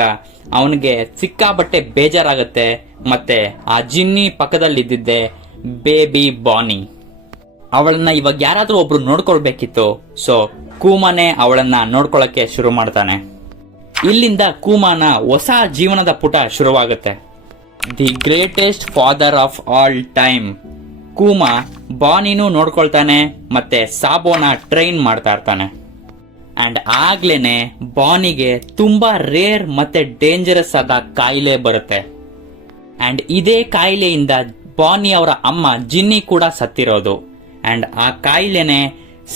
ಅವನಿಗೆ ಸಿಕ್ಕಾಬಟ್ಟೆ ಬೇಜಾರಾಗುತ್ತೆ. ಮತ್ತೆ ಆ ಜಿನ್ನಿ ಪಕ್ಕದಲ್ಲಿದ್ದಿದ್ದೆ ಬೇಬಿ ಬಾನಿ. ಅವಳನ್ನ ಇವಾಗ ಯಾರಾದ್ರೂ ಒಬ್ರು ನೋಡ್ಕೊಳ್ಬೇಕಿತ್ತು. ಸೊ ಕೂಮಾನೇ ಅವಳನ್ನ ನೋಡ್ಕೊಳಕ್ಕೆ ಶುರು ಮಾಡ್ತಾನೆ. ಇಲ್ಲಿಂದ ಕೂಮಾನ ಹೊಸ ಜೀವನದ ಪುಟ ಶುರುವಾಗುತ್ತೆ. The greatest father of all time. Kuma ಬಾನಿನೂ ನೋಡ್ಕೊಳ್ತಾನೆ ಮತ್ತೆ ಸಾಬೋನ ಟ್ರೈನ್ ಮಾಡ್ತಾ ಇರ್ತಾನೆ. ಅಂಡ್ ಆಗ್ಲೇನೆ ಬಾನಿಗೆ ತುಂಬಾ ರೇರ್ ಮತ್ತೆ ಡೇಂಜರಸ್ ಆದ ಕಾಯಿಲೆ ಬರುತ್ತೆ. ಅಂಡ್ ಇದೇ ಕಾಯಿಲೆಯಿಂದ ಬಾನಿ ಅವರ ಅಮ್ಮ ಜಿನ್ನಿ ಕೂಡ ಸತ್ತಿರೋದು. ಅಂಡ್ ಆ ಕಾಯಿಲೆನೆ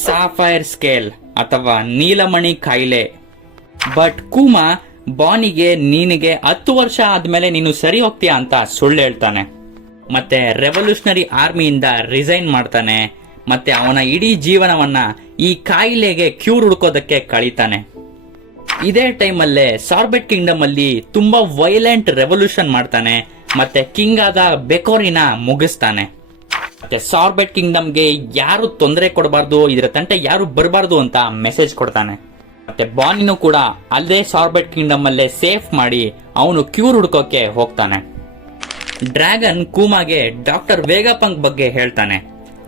ಸಾಫೈರ್ ಸ್ಕೇಲ್ ಅಥವಾ ನೀಲಮಣಿ ಕಾಯಿಲೆ. ಬಟ್ ಕೂಮಾ ಬಾನಿಗೆ ನಿನಗೆ 10 ವರ್ಷ ಆದ್ಮೇಲೆ ನೀನು ಸರಿ ಹೋಗ್ತೀಯಾ ಅಂತ ಸುಳ್ಳು ಹೇಳ್ತಾನೆ. ಮತ್ತೆ ರೆವಲ್ಯೂಷನರಿ ಆರ್ಮಿಯಿಂದ ರಿಸೈನ್ ಮಾಡ್ತಾನೆ. ಮತ್ತೆ ಅವನ ಇಡೀ ಜೀವನವನ್ನ ಈ ಕಾಯಿಲೆಗೆ ಕ್ಯೂರ್ ಹುಡ್ಕೋದಕ್ಕೆ ಕಳೀತಾನೆ. ಇದೇ ಟೈಮಲ್ಲೇ ಸಾರ್ಬೆಟ್ ಕಿಂಗ್ಡಮ್ ಅಲ್ಲಿ ತುಂಬಾ ವೈಲೆಂಟ್ ರೆವಲ್ಯೂಷನ್ ಮಾಡ್ತಾನೆ. ಮತ್ತೆ ಕಿಂಗ್ ಆದ ಬೆಕೋರಿನ ಮುಗಿಸ್ತಾನೆ. ಮತ್ತೆ ಸಾರ್ಬೆಟ್ ಕಿಂಗ್ಡಮ್ಗೆ ಯಾರು ತೊಂದರೆ ಕೊಡಬಾರ್ದು, ಇದರ ತಂಟೆ ಯಾರು ಬರಬಾರ್ದು ಅಂತ ಮೆಸೇಜ್ ಕೊಡ್ತಾನೆ. ಮತ್ತೆ ಬಾನಿನೂ ಕೂಡ ಅಲ್ಲೇ ಸಾರ್ಬೆಟ್ ಕಿಂಗ್ಡಮ್ ಅಲ್ಲೇ ಸೇಫ್ ಮಾಡಿ ಅವನು ಕ್ಯೂರ್ ಹುಡ್ಕೋಕೆ ಹೋಗ್ತಾನೆ. ಡ್ರ್ಯಾಗನ್ ಕೂಮಾಗೆ ಡಾಕ್ಟರ್ ವೇಗಾಪಂಕ್ ಬಗ್ಗೆ ಹೇಳ್ತಾನೆ,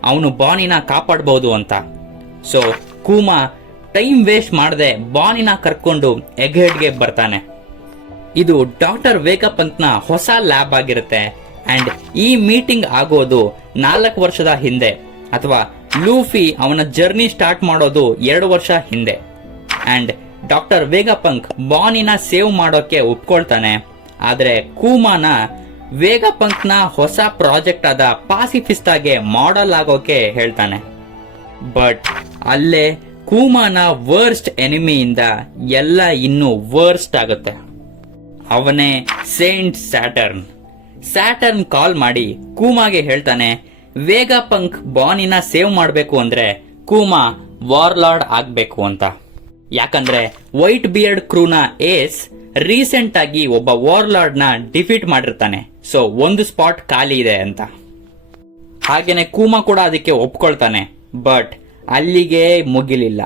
ಅವನು ಬಾನಿನ ಕಾಪಾಡಬಹುದು ಅಂತ. ಸೊ ಕೂಮಾ ಟೈಮ್ ವೇಸ್ಟ್ ಮಾಡದೆ ಬಾನಿನ ಕರ್ಕೊಂಡು ಎಗ್ಹೆಡ್ಗೆ ಬರ್ತಾನೆ. ಇದು ಡಾಕ್ಟರ್ ವೇಗಾಪಂಕ್ನ ಹೊಸ ಲ್ಯಾಬ್ ಆಗಿರುತ್ತೆ. ಅಂಡ್ ಈ ಮೀಟಿಂಗ್ ಆಗೋದು 4 ವರ್ಷದ ಹಿಂದೆ, ಅಥವಾ ಲೂಫಿ ಅವನ ಜರ್ನಿ ಸ್ಟಾರ್ಟ್ ಮಾಡೋದು 2 ವರ್ಷ ಹಿಂದೆ. ಅಂಡ್ ಡಾಕ್ಟರ್ ವೇಗಾಪಂಕ್ ಬಾನಿನ ಸೇವ್ ಮಾಡೋಕೆ ಒಪ್ಕೊಳ್ತಾನೆ. ಆದ್ರೆ ಕೂಮಾನ ವೇಗಾಪಂಕ್ನ ಹೊಸ ಪ್ರಾಜೆಕ್ಟ್ ಆದ ಪಾಸಿಫಿಸ್ಟಾಗೆ ಮಾಡೆಲ್ ಆಗೋಕೆ ಹೇಳ್ತಾನೆ. ಬಟ್ ಅಲ್ಲೇ ಕೂಮಾನ ವರ್ಸ್ಟ್ ಎನಿಮಿಯಿಂದ ಎಲ್ಲ ಇನ್ನೂ ವರ್ಸ್ಟ್ ಆಗುತ್ತೆ. ಅವನೇ ಸೇಂಟ್ ಸ್ಯಾಟರ್ನ್. ಸ್ಯಾಟರ್ನ್ ಕಾಲ್ ಮಾಡಿ ಕೂಮಾಗೆ ಹೇಳ್ತಾನೆ, ವೇಗಾಪಂಕ್ ಬಾನಿನ ಸೇವ್ ಮಾಡಬೇಕು ಅಂದ್ರೆ ಕೂಮಾ ವಾರ್ಲಾರ್ಡ್ ಆಗ್ಬೇಕು ಅಂತ. ಯಾಕಂದ್ರೆ ವೈಟ್ ಬಿಯರ್ಡ್ ಕ್ರೂನ ಏಸ್ ರೀಸೆಂಟ್ ಆಗಿ ಒಬ್ಬ ವಾರ್ಲಾರ್ಡ್ ನ ಡಿಫೀಟ್ ಮಾಡಿರ್ತಾನೆ. ಸೊ ಒಂದು ಸ್ಪಾಟ್ ಖಾಲಿ ಇದೆ ಅಂತ. ಹಾಗೇನೆ ಕೂಮಾ ಕೂಡ ಅದಕ್ಕೆ ಒಪ್ಕೊಳ್ತಾನೆ. ಬಟ್ ಅಲ್ಲಿಗೆ ಮುಗಿಲಿಲ್ಲ.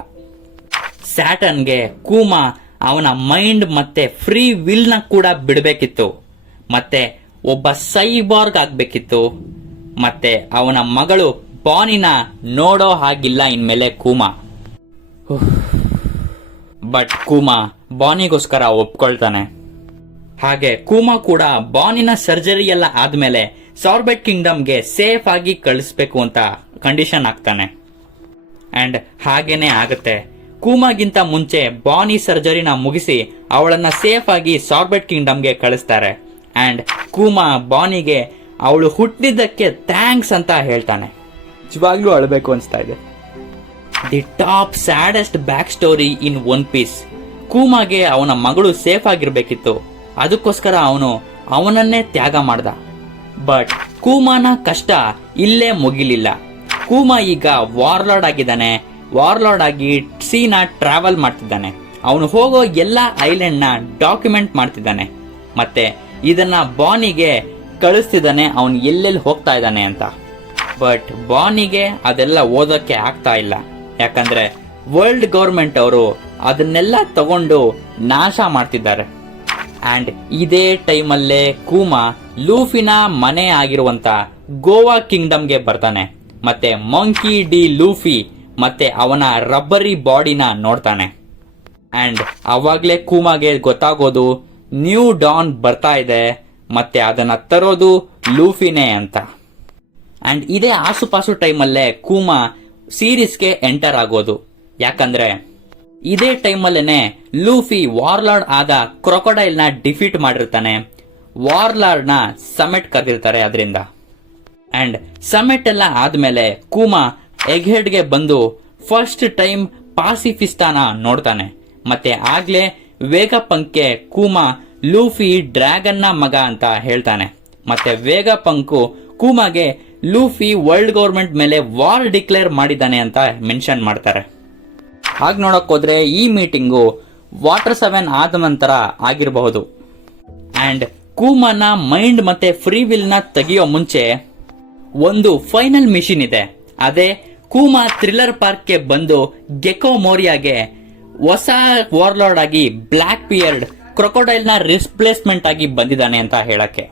ಸ್ಯಾಟರ್ನ್ಗೆ ಕೂಮಾ ಅವನ ಮೈಂಡ್ ಮತ್ತೆ ಫ್ರೀ ವಿಲ್ ನ ಕೂಡ ಬಿಡಬೇಕಿತ್ತು. ಮತ್ತೆ ಒಬ್ಬ ಸೈಬಾರ್ಗ್ ಆಗ್ಬೇಕಿತ್ತು. ಮತ್ತೆ ಅವನ ಮಗಳು ಬಾನಿನ ನೋಡೋ ಹಾಗಿಲ್ಲ ಇನ್ಮೇಲೆ ಕೂಮಾ. ಬಟ್ ಕೂಮಾ ಬಾನಿಗೋಸ್ಕರ ಒಪ್ಕೊಳ್ತಾನೆ. ಹಾಗೆ ಕೂಮಾ ಕೂಡ ಬಾನಿನ ಸರ್ಜರಿ ಎಲ್ಲ ಆದ್ಮೇಲೆ ಸಾರ್ಬೆಟ್ ಕಿಂಗ್ಡಮ್ಗೆ ಸೇಫ್ ಆಗಿ ಕಳಿಸ್ಬೇಕು ಅಂತ ಕಂಡೀಷನ್ ಆಗ್ತಾನೆ. ಅಂಡ್ ಹಾಗೇನೆ ಆಗುತ್ತೆ. ಕೂಮಾಗಿಂತ ಮುಂಚೆ ಬಾನಿ ಸರ್ಜರಿನ ಮುಗಿಸಿ ಅವಳನ್ನ ಸೇಫ್ ಆಗಿ ಸಾರ್ಬೆಟ್ ಕಿಂಗ್ಡಮ್ಗೆ ಕಳಿಸ್ತಾರೆ. ಅಂಡ್ ಕೂಮಾ ಬಾನಿಗೆ ಅವಳು ಹುಟ್ಟಿದ್ದಕ್ಕೆ ಥ್ಯಾಂಕ್ಸ್ ಅಂತ ಹೇಳ್ತಾನೆ. ನಿಜವಾಗ್ಲೂ ಅಳಬೇಕು ಅನಿಸ್ತಾ ಇದೆ. The top saddest back story in One Piece. ಕೂಮಾಗೆ ಅವನ ಮಗಳು ಸೇಫ್ ಆಗಿರ್ಬೇಕಿತ್ತು, ಅದಕ್ಕೋಸ್ಕರ ಅವನು ಅವನನ್ನೇ ತ್ಯಾಗ ಮಾಡ್ದ. ಬಟ್ ಕೂಮಾನ ಕಷ್ಟ ಇಲ್ಲೇ ಮುಗಿಲಿಲ್ಲ. ಕೂಮಾ ಈಗ ವಾರ್ಲಾರ್ಡ್ ಆಗಿದ್ದಾನೆ. ವಾರ್ಲಾರ್ಡ್ ಆಗಿ ಸೀನ ಟ್ರಾವೆಲ್ ಮಾಡ್ತಿದ್ದಾನೆ. ಅವನು ಹೋಗೋ ಎಲ್ಲ ಐಲ್ಯಾಂಡ್ ನ ಡಾಕ್ಯುಮೆಂಟ್ ಮಾಡ್ತಿದ್ದಾನೆ. ಮತ್ತೆ ಇದನ್ನ ಬಾನಿಗೆ ಕಳಿಸ್ತಿದ್ದಾನೆ, ಅವನು ಎಲ್ಲೆಲ್ಲಿ ಹೋಗ್ತಾ ಇದ್ದಾನೆ ಅಂತ. ಬಟ್ ಬಾನಿಗೆ ಅದೆಲ್ಲ ಓದೋಕೆ ಆಗ್ತಾ ಇಲ್ಲ. ಯಾಕಂದ್ರೆ ವರ್ಲ್ಡ್ ಗೌರ್ಮೆಂಟ್ ಅವರು ಅದನ್ನೆಲ್ಲ ತಗೊಂಡು ನಾಶ ಮಾಡ್ತಿದ್ದಾರೆ. ಅಂಡ್ ಇದೇ ಟೈಮಲ್ಲೇ ಕೂಮಾ ಲೂಫಿನ ಮನೆ ಆಗಿರುವಂತ ಗೋವಾ ಕಿಂಗ್ಡಮ್ಗೆ ಬರ್ತಾನೆ. ಮತ್ತೆ ಮಂಕಿ ಡಿ ಲೂಫಿ ಮತ್ತೆ ಅವನ ರಬ್ಬರಿ ಬಾಡಿನ ನೋಡ್ತಾನೆ. ಅಂಡ್ ಅವಾಗ್ಲೇ ಕೂಮಾಗೆ ಗೊತ್ತಾಗೋದು ನ್ಯೂ ಡಾನ್ ಬರ್ತಾ ಇದೆ ಮತ್ತೆ ಅದನ್ನ ತರೋದು ಲೂಫಿನೇ ಅಂತ. ಅಂಡ್ ಇದೇ ಆಸುಪಾಸು ಟೈಮಲ್ಲೇ ಕೂಮಾ ಸೀರೀಸ್ಗೆ ಎಂಟರ್ ಆಗೋದು. ಯಾಕಂದ್ರೆ ಇದೇ ಟೈಮಲ್ಲೇನೆ ಲೂಫಿ ವಾರ್ಲಾರ್ಡ್ ಆದ ಕ್ರೊಕೊಡೈಲ್ ನ ಡಿಫೀಟ್ ಮಾಡಿರ್ತಾನೆ. ವಾರ್ಲಾರ್ಡ್ ನ ಸಮೆಟ್ ಕರೆದಿರ್ತಾರೆ ಅದರಿಂದ. ಅಂಡ್ ಸಮೆಟ್ ಎಲ್ಲ ಆದ್ಮೇಲೆ ಕೂಮಾ ಎಗ್ ಹೆಡ್ಗೆ ಬಂದು ಫಸ್ಟ್ ಟೈಮ್ ಪಾಸಿಫಿಸ್ತಾನ ನೋಡ್ತಾನೆ. ಮತ್ತೆ ಆಗ್ಲೇ ವೇಗಪಂಕ್ಗೆ ಕೂಮಾ ಲೂಫಿ ಡ್ರ್ಯಾಗನ್ ನ ಮಗ ಅಂತ ಹೇಳ್ತಾನೆ. ಮತ್ತೆ ವೇಗಪಂಕು ಕೂಮಾಗೆ ಲೂಫಿ ವರ್ಲ್ಡ್ ಗೌರ್ಮೆಂಟ್ ಮೇಲೆ ವಾರ್ ಡಿಕ್ಲೇರ್ ಮಾಡಿದ್ದಾನೆ ಅಂತ ಮೆನ್ಷನ್ ಮಾಡ್ತಾರೆ. ಹಾಗೆ ನೋಡಕ್ ಹೋದ್ರೆ ಈ ಮೀಟಿಂಗು ವಾಟರ್ 7 ಆದ ನಂತರ ಆಗಿರಬಹುದು. ಅಂಡ್ ಕೂಮಾನ ಮೈಂಡ್ ಮತ್ತೆ ಫ್ರೀ ವಿಲ್ ನ ತೆಗೆಯೋ ಮುಂಚೆ ಒಂದು ಫೈನಲ್ ಮಿಷನ್ ಇದೆ. ಅದೇ ಕೂಮಾ ಥ್ರಿಲ್ಲರ್ ಪಾರ್ಕ್ ಗೆ ಬಂದು ಗೆಕೋ ಮೋರಿಯಾಗೆ ಹೊಸ ವಾರ್ಲಾರ್ಡ್ ಆಗಿ ಬ್ಲಾಕ್ ಪಿಯರ್ಡ್ ಕ್ರೊಕೊಡೈಲ್ ನ ರಿಪ್ಲೇಸ್ಮೆಂಟ್ ಆಗಿ ಬಂದಿದ್ದಾನೆ ಅಂತ ಹೇಳಕ್ಕೆ.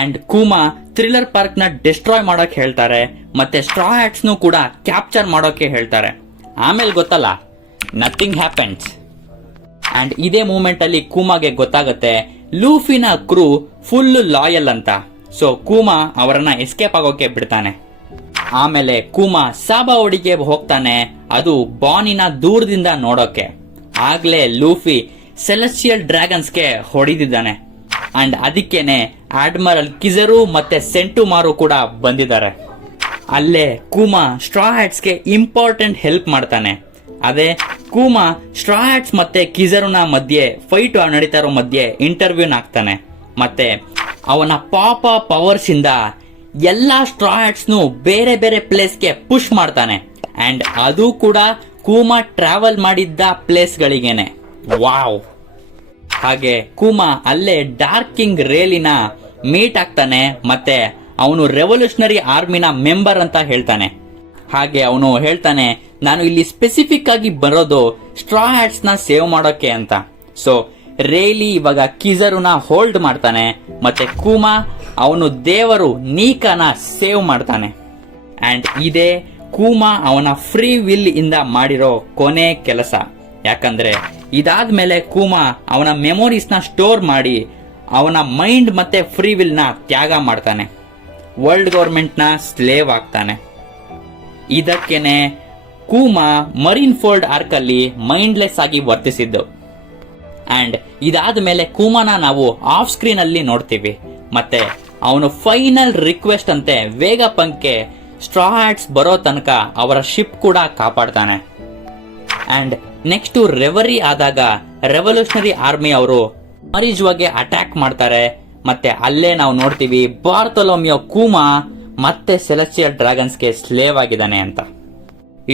ಅಂಡ್ ಕೂಮಾ ಥ್ರಿಲ್ಲರ್ ಪಾರ್ಕ್ ನ ಡಿಸ್ಟ್ರಾಯ್ ಮಾಡೋಕೆ ಹೇಳ್ತಾರೆ. ಮತ್ತೆ ಸ್ಟ್ರಾ ಹ್ಯಾಟ್ಸ್ ನು ಕೂಡ ಕ್ಯಾಪ್ಚರ್ ಮಾಡೋಕೆ ಹೇಳ್ತಾರೆ. ಆಮೇಲೆ ಗೊತ್ತಲ್ಲ, ನಥಿಂಗ್ ಹ್ಯಾಪನ್ಸ್. ಅಂಡ್ ಇದೇ ಮೂಮೆಂಟ್ ಅಲ್ಲಿ ಕೂಮಾಗೆ ಗೊತ್ತಾಗುತ್ತೆ ಲೂಫಿನ ಕ್ರೂ ಫುಲ್ ಲಾಯಲ್ ಅಂತ. ಸೊ ಕೂಮಾ ಅವರನ್ನ ಎಸ್ಕೇಪ್ ಆಗೋಕೆ ಬಿಡ್ತಾನೆ. ಆಮೇಲೆ ಕೂಮಾ ಸಾಬಾವಡಿಗೆ ಹೋಗ್ತಾನೆ, ಅದು ಬಾನಿನ ದೂರದಿಂದ ನೋಡೋಕೆ. ಆಗ್ಲೇ ಲೂಫಿ ಸೆಲೆಸ್ಟಿಯಲ್ ಡ್ರ್ಯಾಗನ್ಸ್ಗೆ ಹೊಡೆದಿದ್ದಾನೆ. ಅಂಡ್ ಅದಕ್ಕೇನೆ ಅಡ್ಮಿರಲ್ ಕಿಜರು ಮತ್ತೆ ಸೆಂಟುಮಾರು ಕೂಡ ಬಂದಿದ್ದಾರೆ. ಅಲ್ಲೇ ಕೂಮಾ ಸ್ಟ್ರಾ ಹ್ಯಾಟ್ಸ್ಗೆ ಇಂಪಾರ್ಟೆಂಟ್ ಹೆಲ್ಪ್ ಮಾಡ್ತಾನೆ. ಅದೇ ಕೂಮಾ ಸ್ಟ್ರಾ ಹ್ಯಾಟ್ಸ್ ಮತ್ತೆ ಕಿಜರುನ ಮಧ್ಯೆ ಫೈಟ್ ನಡೀತಾ ಇರೋ ಮಧ್ಯೆ ಇಂಟರ್ವ್ಯೂನ್ ಆಗ್ತಾನೆ. ಮತ್ತೆ ಅವನ ಪಾಪ ಪವರ್ಸ್ ಇಂದ ಎಲ್ಲಾ ಸ್ಟ್ರಾ ಹ್ಯಾಟ್ಸ್ ನು ಬೇರೆ ಬೇರೆ ಪ್ಲೇಸ್ಗೆ ಪುಷ್ ಮಾಡ್ತಾನೆ. ಅಂಡ್ ಅದು ಕೂಡ ಕೂಮಾ ಟ್ರಾವೆಲ್ ಮಾಡಿದ್ದ ಪ್ಲೇಸ್ ಗಳಿಗೇನೆ. ವಾವ್. ಹಾಗೆ ಕೂಮಾ ಅಲ್ಲೇ ಡಾರ್ಕ್ ಕಿಂಗ್ ರೇಲಿನ ಮೀಟ್ ಆಗ್ತಾನೆ. ಮತ್ತೆ ಅವನು ರೆವಲ್ಯೂಷನರಿ ಆರ್ಮಿನ ಮೆಂಬರ್ ಅಂತ ಹೇಳ್ತಾನೆ. ಹಾಗೆ ಅವನು ಹೇಳ್ತಾನೆ, ನಾನು ಇಲ್ಲಿ ಸ್ಪೆಸಿಫಿಕ್ ಆಗಿ ಬರೋದು ಸ್ಟ್ರಾ ಹ್ಯಾಟ್ಸ್ ನ ಸೇವ್ ಮಾಡೋಕೆ ಅಂತ. ಸೊ ರೇಲಿ ಇವಾಗ ಕಿಜರುನ ಹೋಲ್ಡ್ ಮಾಡ್ತಾನೆ. ಮತ್ತೆ ಕೂಮಾ ಅವನು ದೇವರು ನೀಕಾನ ಸೇವ್ ಮಾಡ್ತಾನೆ. ಅಂಡ್ ಇದೇ ಕೂಮಾ ಅವನ ಫ್ರೀ ವಿಲ್ ಇಂದ ಮಾಡಿರೋ ಕೊನೆ ಕೆಲಸ. ಯಾಕಂದ್ರೆ ಇದಾದ್ಮೇಲೆ ಕೂಮಾ ಅವನ ಮೆಮೊರೀಸ್ ನ ಸ್ಟೋರ್ ಮಾಡಿ ಅವನ ಮೈಂಡ್ ಮತ್ತೆ ಫ್ರೀ ವಿಲ್ ನ ತ್ಯಾಗ ಮಾಡ್ತಾನೆ. ವರ್ಲ್ಡ್ ಗೌರ್ಮೆಂಟ್ ನ ಸ್ಲೇವ್ ಆಗ್ತಾನೆ. ಇದಕ್ಕೇನೆ ಕೂಮಾ ಮರೀನ್ ಫೋರ್ಡ್ ಆರ್ಕ್ ಅಲ್ಲಿ ಮೈಂಡ್ಲೆಸ್ ಆಗಿ ವರ್ತಿಸಿದ್ದು. ಅಂಡ್ ಇದಾದ್ಮೇಲೆ ಕೂಮಾನ ನಾವು ಆಫ್ ಸ್ಕ್ರೀನ್ ಅಲ್ಲಿ ನೋಡ್ತೀವಿ. ಮತ್ತೆ ಅವನು ಫೈನಲ್ ರಿಕ್ವೆಸ್ಟ್ ಅಂತೆ ವೇಗಪಂಕ್ಗೆ ಸ್ಟ್ರಾ ಹ್ಯಾಟ್ಸ್ ಬರೋ ತನಕ ಅವರ ಶಿಪ್ ಕೂಡ ಕಾಪಾಡ್ತಾನೆ. ಅಂಡ್ ನೆಕ್ಸ್ಟ್ ರೆವರಿ ಆದಾಗ ರೆವಲ್ಯೂಷನರಿ ಆರ್ಮಿ ಅವರು ಮರಿಜುವಾಗೆ ಅಟ್ಯಾಕ್ ಮಾಡ್ತಾರೆ. ಮತ್ತೆ ಅಲ್ಲೇ ನಾವು ನೋಡ್ತೀವಿ ಬಾರ್ತೊಲೋಮಿಯೋ ಕೂಮಾ ಮತ್ತೆ ಸೆಲೆಸ್ಟಿಯಲ್ ಡ್ರ್ಯಾಗನ್ಸ್ಗೆ ಸ್ಲೇವ್ ಆಗಿದ್ದಾನೆ ಅಂತ.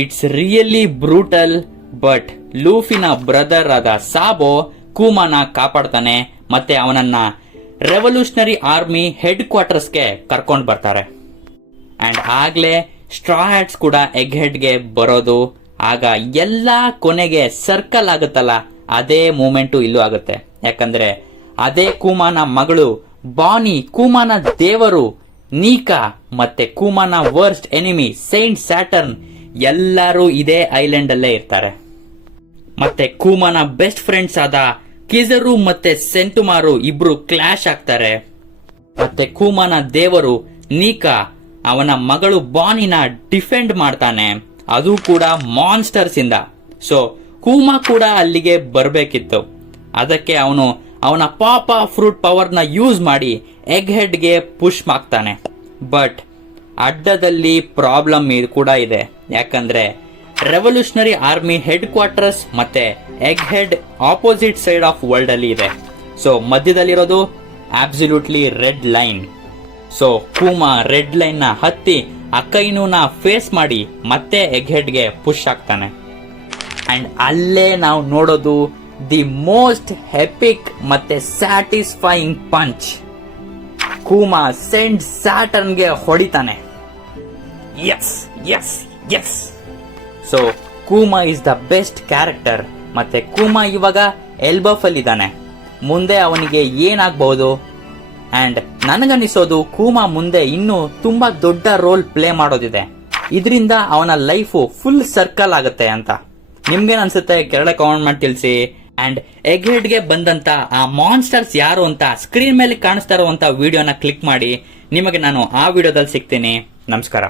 It's really brutal. ಬಟ್ ಲೂಫಿನ ಬ್ರದರ್ ಆದ ಸಾಬೋ ಕೂಮಾನ ಕಾಪಾಡ್ತಾನೆ. ಮತ್ತೆ ಅವನನ್ನ ರೆವಲ್ಯೂಷನರಿ ಆರ್ಮಿ ಹೆಡ್ ಕ್ವಾರ್ಟರ್ಸ್ಗೆ ಕರ್ಕೊಂಡು ಬರ್ತಾರೆ. ಅಂಡ್ ಆಗ್ಲೇ ಸ್ಟ್ರಾ ಹ್ಯಾಟ್ಸ್ ಕೂಡ ಎಗ್ ಹೆಡ್ಗೆ ಬರೋದು. ಆಗ ಎಲ್ಲ ಕೊನೆಗೆ ಸರ್ಕಲ್ ಆಗುತ್ತಲ್ಲ, ಅದೇ ಮೂಮೆಂಟು ಇಲ್ಲೂ ಆಗುತ್ತೆ. ಯಾಕಂದ್ರೆ ಅದೇ ಕೂಮಾನ ಮಗಳು ಬಾನಿ, ಕೂಮಾನ ದೇವರು ನೀಕಾ, ಮತ್ತೆ ಕೂಮಾನ ವರ್ಸ್ಟ್ ಎನಿಮಿ ಸೈಂಟ್ ಸ್ಯಾಟರ್ನ್ ಎಲ್ಲರೂ ಇದೇ ಐಲ್ಯಾಂಡ್ ಅಲ್ಲೇ ಇರ್ತಾರೆ. ಮತ್ತೆ ಕೂಮಾನ ಬೆಸ್ಟ್ ಫ್ರೆಂಡ್ಸ್ ಆದ ಕಿಜರು ಮತ್ತೆ ಸೆಂಟುಮಾರು ಇಬ್ರು ಕ್ಲಾಶ್ ಆಗ್ತಾರೆ. ಮತ್ತೆ ಕೂಮಾನ ದೇವರು ನೀಕಾ ಅವನ ಮಗಳು ಬಾನಿನ ಡಿಫೆಂಡ್ ಮಾಡ್ತಾನೆ, ಅದು ಕೂಡ ಮಾನ್ಸ್ಟರ್ಸ್ ಇಂದ. ಸೊ ಕೂಮಾ ಕೂಡ ಅಲ್ಲಿಗೆ ಬರಬೇಕಿತ್ತು. ಅದಕ್ಕೆ ಅವನು ಅವನ ಪಾಪ ಫ್ರೂಟ್ ಪವರ್ ನ ಯೂಸ್ ಮಾಡಿ ಎಗ್ ಹೆಡ್ಗೆ ಪುಷ್ ಮಾಡ್ತಾನೆ. ಬಟ್ ಅಡ್ಡದಲ್ಲಿ ಪ್ರಾಬ್ಲಮ್ ಕೂಡ ಇದೆ. ಯಾಕಂದ್ರೆ ರೆವಲ್ಯೂಷನರಿ ಆರ್ಮಿ ಹೆಡ್ ಕ್ವಾರ್ಟರ್ಸ್ ಮತ್ತೆ Egghead opposite side of world ಅಲ್ಲಿ ಇದೆ. ಸೊ ಮಧ್ಯದಲ್ಲಿರೋದು absolutely red line. So Kuma red line ನ ಹತ್ತಿ ಅಕೈನುನ ಫೇಸ್ ಮಾಡಿ ಮತ್ತೆ ಎಗ್ ಹೆಡ್ಗೆ ಪುಷ್ ಆಗ್ತಾನೆ. ಅಂಡ್ ಅಲ್ಲೇ ನಾವು ನೋಡೋದು ದಿ ಮೋಸ್ಟ್ ಹೆಪಿಕ್ ಮತ್ತೆ ಸ್ಯಾಟಿಸ್ಫೈಯಿಂಗ್ ಪಂಚ್. ಕೂಮಾ ಸೆಂಟ್ ಸ್ಯಾಟರ್ನ್ಗೆ ಹೊಡಿತಾನೆ. Yes yes yes. So ಕೂಮಾ is the best character. ಮತ್ತೆ ಕೂಮಾ ಇವಾಗ ಎಲ್ಬಫ್ ಅಲ್ಲಿ ಇದ್ದಾನೆ. ಮುಂದೆ ಅವನಿಗೆ ಏನಾಗಬಹುದು? ಅಂಡ್ ನನಗನ್ನಿಸೋದು ಕೂಮಾ ಮುಂದೆ ಇನ್ನೂ ತುಂಬಾ ದೊಡ್ಡ ರೋಲ್ ಪ್ಲೇ ಮಾಡೋದಿದೆ. ಇದರಿಂದ ಅವನ ಲೈಫು ಫುಲ್ ಸರ್ಕಲ್ ಆಗುತ್ತೆ ಅಂತ. ನಿಮ್ಗೇನ್ ಅನ್ಸುತ್ತೆ? ಕೆಳಗಡೆ ಕಾಮೆಂಟ್ ಮಾಡಿ ತಿಳಿಸಿ. ಅಂಡ್ ಎಗ್ ಹೆಡ್ಗೆ ಬಂದಂತ ಆ ಮಾನ್ಸ್ಟರ್ಸ್ ಯಾರು ಅಂತ ಸ್ಕ್ರೀನ್ ಮೇಲೆ ಕಾಣಿಸ್ತಾ ಇರುವಂತ ವಿಡಿಯೋನ ಕ್ಲಿಕ್ ಮಾಡಿ. ನಿಮಗೆ ನಾನು ಆ ವಿಡಿಯೋದಲ್ಲಿ ಸಿಗ್ತೀನಿ. ನಮಸ್ಕಾರ.